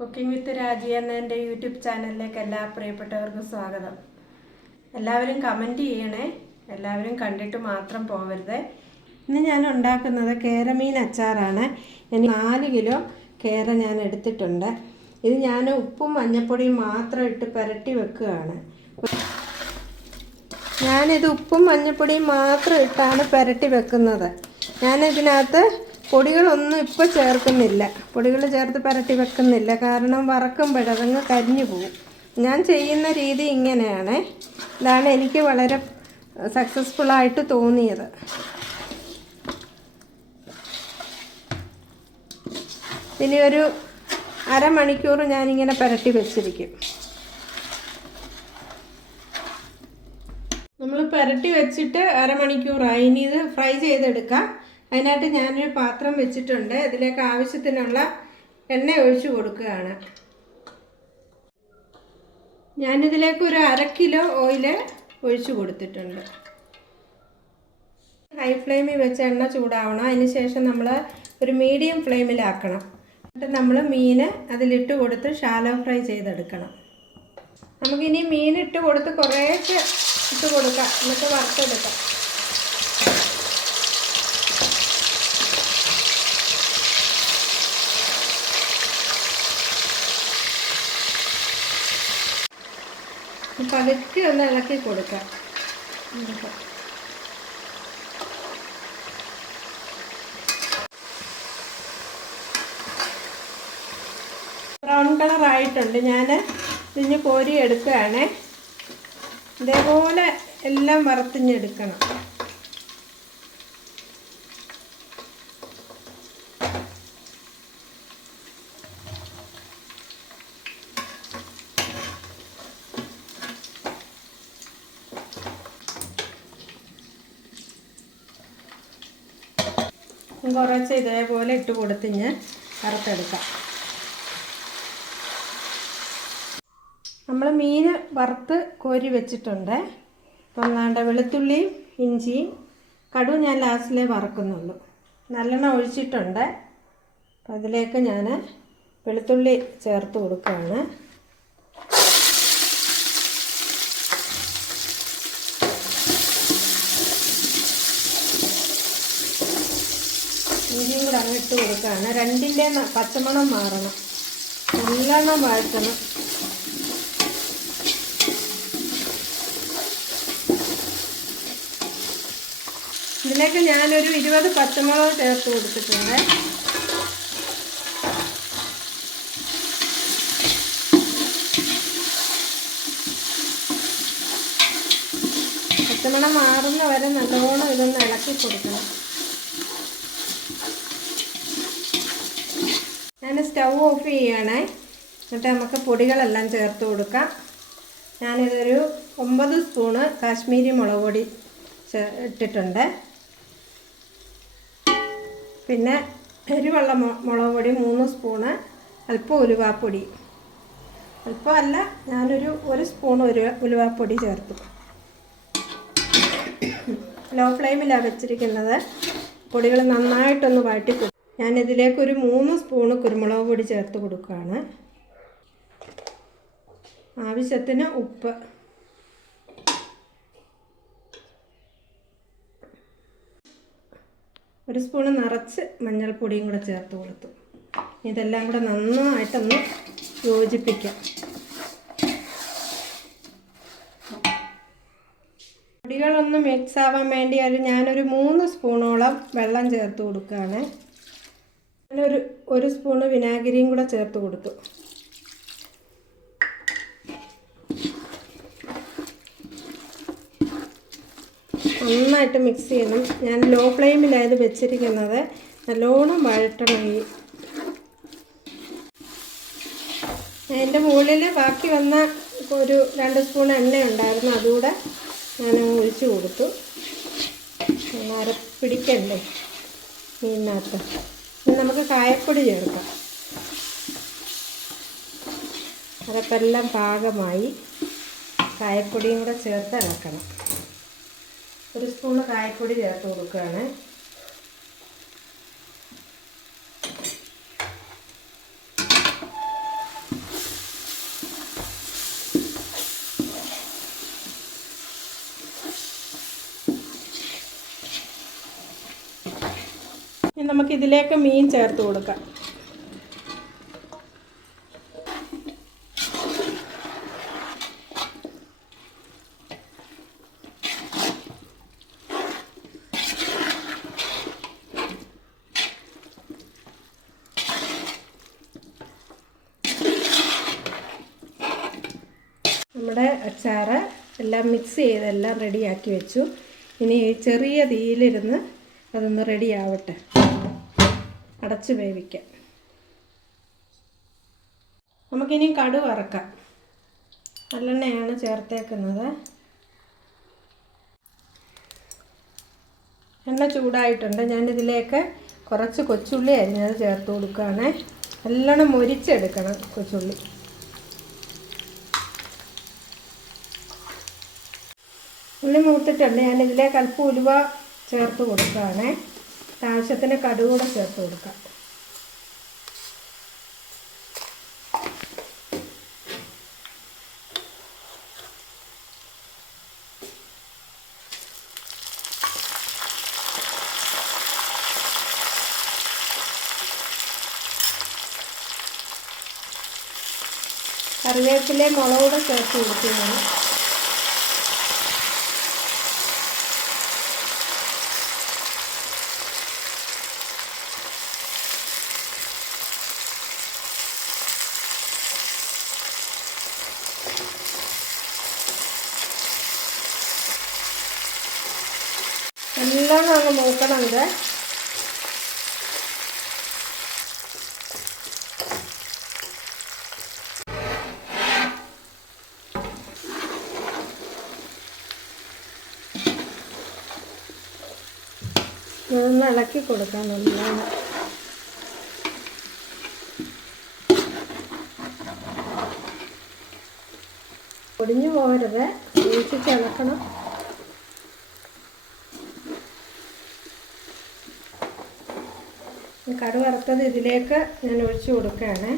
Cooking വിത്ത് രാജി എന്ന എൻ്റെ യൂട്യൂബ് ചാനലിലേക്ക് എല്ലാ പ്രിയപ്പെട്ടവർക്കും സ്വാഗതം. എല്ലാവരും കമൻറ്റ് ചെയ്യണേ, എല്ലാവരും കണ്ടിട്ട് മാത്രം പോകരുത്. ഇന്ന് ഞാൻ ഉണ്ടാക്കുന്നത് കേരമീൻ അച്ചാറാണ്. എനിക്ക് 4 കിലോ കേര ഞാൻ എടുത്തിട്ടുണ്ട്. ഇത് ഞാൻ ഉപ്പും മഞ്ഞൾപ്പൊടിയും മാത്രം ഇട്ട് പുരട്ടി വെക്കുകയാണ്. ഞാനിത് ഉപ്പും മഞ്ഞൾപ്പൊടിയും മാത്രം ഇട്ടാണ് പുരട്ടി വെക്കുന്നത്. ഞാനിതിനകത്ത് പൊടികളൊന്നും ഇപ്പോൾ ചേർക്കുന്നില്ല, പൊടികൾ ചേർത്ത് പുരട്ടി വെക്കുന്നില്ല. കാരണം വറക്കുമ്പോഴതങ്ങ് കരിഞ്ഞു പോകും. ഞാൻ ചെയ്യുന്ന രീതി ഇങ്ങനെയാണ്. ഇതാണ് എനിക്ക് വളരെ സക്സസ്ഫുള്ളായിട്ട് തോന്നിയത്. ഇനി ഒരു അരമണിക്കൂർ ഞാനിങ്ങനെ പുരട്ടി വെച്ചിരിക്കും. നമ്മൾ പുരട്ടി വെച്ചിട്ട് അരമണിക്കൂറായി. ഇനി ഇത് ഫ്രൈ ചെയ്തെടുക്കാം. അതിനായിട്ട് ഞാനൊരു പാത്രം വെച്ചിട്ടുണ്ട്. ഇതിലേക്ക് ആവശ്യത്തിനുള്ള എണ്ണ ഒഴിച്ചു കൊടുക്കുകയാണ്. ഞാനിതിലേക്ക് ഒരു 1/2 കിലോ ഓയിൽ ഒഴിച്ചു കൊടുത്തിട്ടുണ്ട്. ഹൈ ഫ്ലെയിമിൽ വെച്ച് എണ്ണ ചൂടാവണം. അതിന് ശേഷം നമ്മൾ ഒരു മീഡിയം ഫ്ലെയിമിലാക്കണം. എന്നിട്ട് നമ്മൾ മീൻ അതിലിട്ട് കൊടുത്ത് ഷാലോ ഫ്രൈ ചെയ്തെടുക്കണം. നമുക്കിനി മീനിട്ട് കൊടുത്ത് കുറേശ്ശെ ഇട്ട് കൊടുക്കാം, എന്നിട്ട് വറുത്തെടുക്കാം. പതുക്കെ ഒന്ന് ഇളക്കി കൊടുക്കാം. ബ്രൗൺ കളറായിട്ടുണ്ട്. ഞാൻ ഇതിന് കോരി എടുക്കുകയാണ്. ഇതേപോലെ എല്ലാം വറുത്തിഞ്ഞെടുക്കണം. കുറച്ച് ഇതേപോലെ ഇട്ട് കൊടുത്തിഞ്ഞ് വറുത്തെടുക്കാം. നമ്മൾ മീൻ വറുത്ത് കോരി വെച്ചിട്ടുണ്ട്. അപ്പം വേണ്ട വെളുത്തുള്ളിയും ഇഞ്ചിയും കടുവും ഞാൻ ലാസ്റ്റിലേ വറക്കുന്നുള്ളൂ. നല്ലെണ്ണ ഒഴിച്ചിട്ടുണ്ട്. അപ്പം അതിലേക്ക് ഞാൻ വെളുത്തുള്ളി ചേർത്ത് കൊടുക്കുകയാണ്. ഇഞ്ചിയും കൂടെ അങ്ങ് ഇട്ട് കൊടുക്കുകയാണ്. രണ്ടിൻ്റെ പച്ചമണം മാറണം, നല്ലെണ്ണം വഴറ്റണം. ഇതിലേക്ക് ഞാനൊരു 20 പച്ചമുളക് ചേർത്ത് കൊടുത്തിട്ടുണ്ട്. പച്ചമണം മാറുന്ന വരെ നല്ലോണം ഇതൊന്ന് ഇളക്കി കൊടുക്കണം. ഞാൻ സ്റ്റൗ ഓഫ് ചെയ്യണേ. എന്നിട്ട് നമുക്ക് പൊടികളെല്ലാം ചേർത്ത് കൊടുക്കാം. ഞാനിതൊരു 9 സ്പൂണ് കാശ്മീരി മുളക് പൊടി ഇട്ടിട്ടുണ്ട്. പിന്നെ എരിവുള്ള മുളക് പൊടി 3 സ്പൂണ്, അല്പം ഉലുവാപ്പൊടി, അല്പമല്ല ഞാനൊരു 1 സ്പൂൺ ഉലുവാപ്പൊടി ചേർത്തു. ലോ ഫ്ലെയിമിലാണ് വെച്ചിരിക്കുന്നത്. പൊടികൾ നന്നായിട്ടൊന്ന് വഴറ്റി കൊടുക്കും. ഞാനിതിലേക്കൊരു 3 സ്പൂണ് കുരുമുളക് പൊടി ചേർത്ത് കൊടുക്കുകയാണ്. ആവശ്യത്തിന് ഉപ്പ്, ഒരു സ്പൂണ് നിറച്ച് മഞ്ഞൾപ്പൊടിയും കൂടെ ചേർത്ത് കൊടുത്തു. ഇതെല്ലാം കൂടെ നന്നായിട്ടൊന്ന് യോജിപ്പിക്കാം. പൊടികളൊന്ന് മിക്സ് ആവാൻ വേണ്ടി ഞാനൊരു 3 സ്പൂണോളം വെള്ളം ചേർത്ത് കൊടുക്കുകയാണ്. ഞാനൊരു 1 സ്പൂണ് വിനാഗിരിയും കൂടെ ചേർത്ത് കൊടുത്തു. നന്നായിട്ട് മിക്സ് ചെയ്യണം. ഞാൻ ലോ ഫ്ലെയിമിലായത് വെച്ചിരിക്കുന്നത്. നല്ലോണം വഴറ്റണം. അതിൻ്റെ മുകളിൽ ബാക്കി വന്ന ഒരു 2 സ്പൂൺ എണ്ണ ഉണ്ടായിരുന്നു, അതുകൂടെ ഞാൻ ഒഴിച്ച് കൊടുത്തു. അരപ്പിടിക്കണ്ടേ മീനിനകത്ത്. ഇനി നമുക്ക് കായപ്പൊടി ചേർക്കാം. അരപ്പെല്ലാം പാകമായി. കായപ്പൊടിയും കൂടെ ചേർത്ത് ഇളക്കണം. 1 സ്പൂണ് കായപ്പൊടി ചേർത്ത് കൊടുക്കുകയാണ്. നമുക്കിതിലേക്ക് മീൻ ചേർത്ത് കൊടുക്കാം. നമ്മുടെ അച്ചാറ് എല്ലാം മിക്സ് ചെയ്തെല്ലാം റെഡിയാക്കി വെച്ചു. ഇനി ചെറിയ തീയിലിരുന്ന് അതൊന്ന് റെഡി ആവട്ടെ. അടച്ച് വേവിക്കാം. നമുക്കിനി കടുക് വറക്കാം. നല്ലെണ്ണയാണ് ചേർത്തേക്കുന്നത്. എണ്ണ ചൂടായിട്ടുണ്ട്. ഞാനിതിലേക്ക് കുറച്ച് കൊച്ചുള്ളി അരിഞ്ഞത് ചേർത്ത് കൊടുക്കുകയാണ്. നല്ലോണം മൊരിച്ചെടുക്കണം കൊച്ചുള്ളി. ഉള്ളി മൂത്തിട്ടുണ്ട്. ഞാനിതിലേക്ക് അല്പം ഉലുവ ചേർത്ത് കൊടുക്കുകയാണ്. ആവശ്യത്തിന് കടുക് കൂടെ ചേർത്ത് കൊടുക്കാം. കറിവേപ്പിലയും മുളക് കൂടെ ചേർത്ത് കൊടുക്കുകയാണ്. നല്ലോണം അങ്ങ് മൂക്കണം. ഇത് ഇതൊന്ന് ഇളക്കി കൊടുക്കാം. നല്ലോണം പൊടിഞ്ഞു പോകരുത്. സൂക്ഷിച്ച് ഇളക്കണം. കടുക് വറുത്തത് ഇതിലേക്ക് ഞാൻ ഒഴിച്ചു കൊടുക്കുകയാണ്.